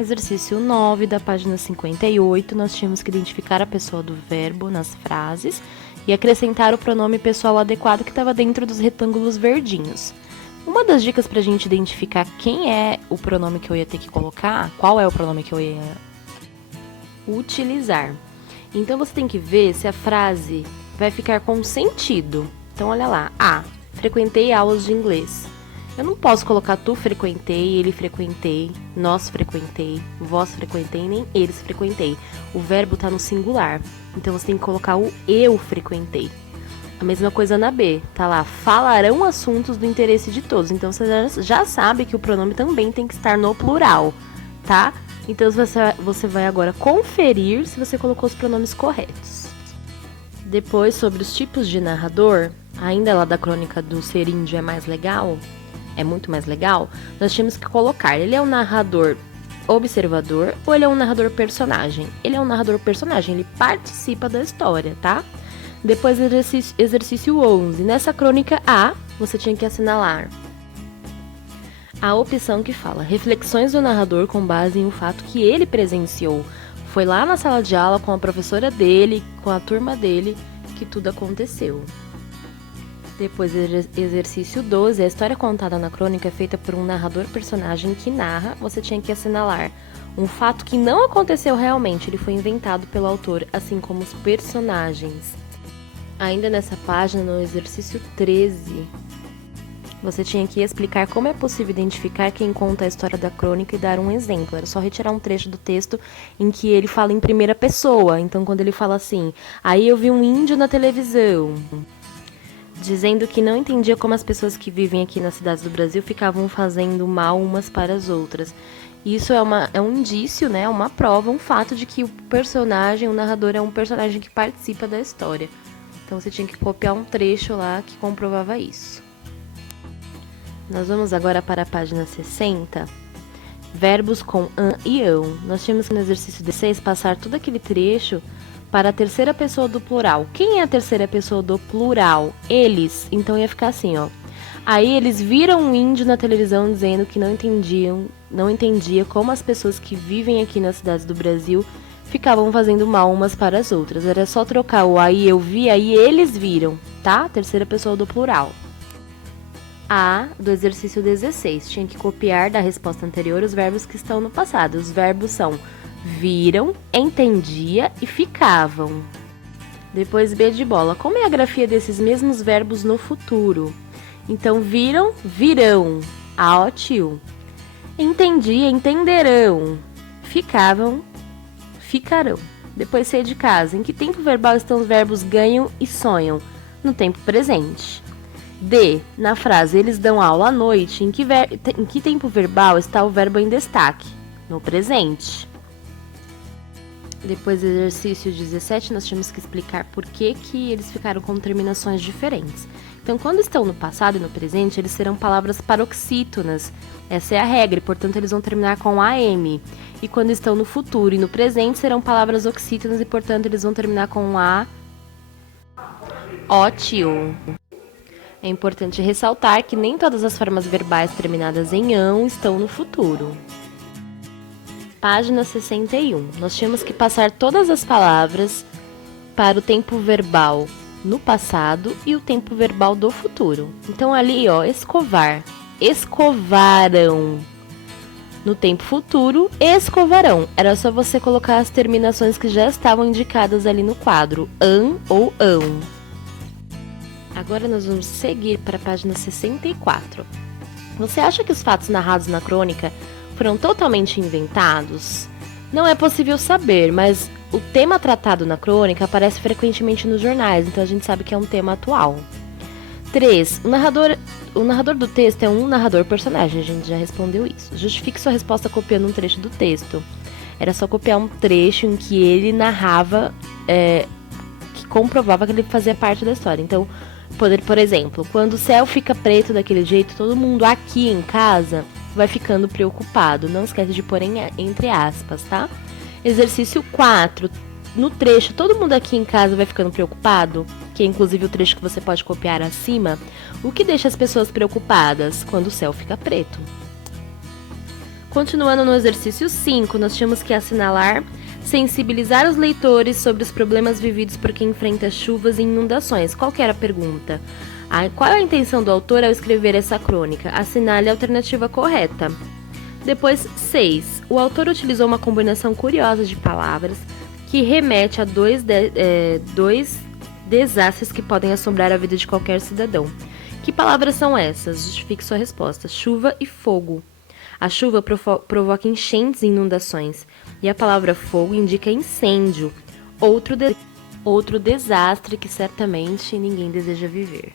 Exercício 9 da página 58, nós tínhamos que identificar a pessoa do verbo nas frases e acrescentar o pronome pessoal adequado que estava dentro dos retângulos verdinhos. Uma das dicas para a gente identificar quem é o pronome que eu ia ter que colocar, qual é o pronome que eu ia utilizar. Então você tem que ver se a frase vai ficar com sentido. Então olha lá, frequentei aulas de inglês. Eu não posso colocar tu frequentei, ele frequentei, nós frequentei, vós frequentei, nem eles frequentei. O verbo tá no singular, então você tem que colocar o eu frequentei. A mesma coisa na B, tá lá, falarão assuntos do interesse de todos. Então você já sabe que o pronome também tem que estar no plural, tá? Então você vai agora conferir se você colocou os pronomes corretos. Depois, sobre os tipos de narrador, ainda lá da crônica do Ser Índio é mais legal, é muito mais legal, nós tínhamos que colocar, ele é um narrador observador ou ele é um narrador personagem? Ele é um narrador personagem, ele participa da história, tá? Depois, exercício 11. Nessa crônica A, você tinha que assinalar a opção que fala reflexões do narrador com base em um fato que ele presenciou. Foi lá na sala de aula com a professora dele, com a turma dele, que tudo aconteceu. Depois, exercício 12. A história contada na crônica é feita por um narrador personagem que narra. Você tinha que assinalar um fato que não aconteceu realmente, ele foi inventado pelo autor, assim como os personagens. Ainda nessa página, no exercício 13, você tinha que explicar como é possível identificar quem conta a história da crônica e dar um exemplo. Era só retirar um trecho do texto em que ele fala em primeira pessoa. Então, quando ele fala assim, aí eu vi um índio na televisão, dizendo que não entendia como as pessoas que vivem aqui nas cidades do Brasil ficavam fazendo mal umas para as outras. Isso é um indício, né, uma prova, um fato de que o personagem, o narrador, é um personagem que participa da história. Então você tinha que copiar um trecho lá que comprovava isso. Nós vamos agora para a página 60, verbos com an e ão. Nós tínhamos que no exercício 16 passar todo aquele trecho para a terceira pessoa do plural. Quem é a terceira pessoa do plural? Eles. Então ia ficar assim, ó. Aí eles viram um índio na televisão dizendo que não entendia como as pessoas que vivem aqui nas cidades do Brasil ficavam fazendo mal umas para as outras. Era só trocar o aí eu vi, aí eles viram, tá? Terceira pessoa do plural. A do exercício 16. Tinha que copiar da resposta anterior os verbos que estão no passado. Os verbos são viram, entendia e ficavam. Depois B de bola. Como é a grafia desses mesmos verbos no futuro? Então, viram, virão. A, ó, tio. Entendia, entenderão. Ficavam, ficarão. Depois C de casa. Em que tempo verbal estão os verbos ganham e sonham? No tempo presente. D, na frase, eles dão aula à noite. Em que tempo verbal está o verbo em destaque? No presente. Depois do exercício 17, nós tínhamos que explicar por que eles ficaram com terminações diferentes. Então, quando estão no passado e no presente, eles serão palavras paroxítonas. Essa é a regra, e, portanto, eles vão terminar com AM. E quando estão no futuro e no presente, serão palavras oxítonas e, portanto, eles vão terminar com A, ó, tio. É importante ressaltar que nem todas as formas verbais terminadas em ão estão no futuro. Página 61. Nós tínhamos que passar todas as palavras para o tempo verbal no passado e o tempo verbal do futuro. Então ali, ó, escovar, escovaram. No tempo futuro, escovarão. Era só você colocar as terminações que já estavam indicadas ali no quadro, an ou ão. Agora nós vamos seguir para a página 64. Você acha que os fatos narrados na crônica foram totalmente inventados? Não é possível saber, mas o tema tratado na crônica aparece frequentemente nos jornais, então a gente sabe que é um tema atual. 3. O narrador do texto é um narrador personagem, a gente já respondeu isso. Justifique sua resposta copiando um trecho do texto. Era só copiar um trecho em que ele narrava, que comprovava que ele fazia parte da história. Então, por exemplo, quando o céu fica preto daquele jeito, todo mundo aqui em casa vai ficando preocupado. Não esquece de pôr entre aspas, tá? Exercício 4. No trecho, todo mundo aqui em casa vai ficando preocupado, que é inclusive o trecho que você pode copiar acima. O que deixa as pessoas preocupadas? Quando o céu fica preto. Continuando no exercício 5, nós tínhamos que assinalar, sensibilizar os leitores sobre os problemas vividos por quem enfrenta chuvas e inundações. Qual que era a pergunta? Qual é a intenção do autor ao escrever essa crônica? Assinale a alternativa correta. Depois, 6. O autor utilizou uma combinação curiosa de palavras que remete a dois desastres que podem assombrar a vida de qualquer cidadão. Que palavras são essas? Justifique sua resposta. Chuva e fogo. A chuva provoca enchentes e inundações, e a palavra fogo indica incêndio, outro desastre que certamente ninguém deseja viver.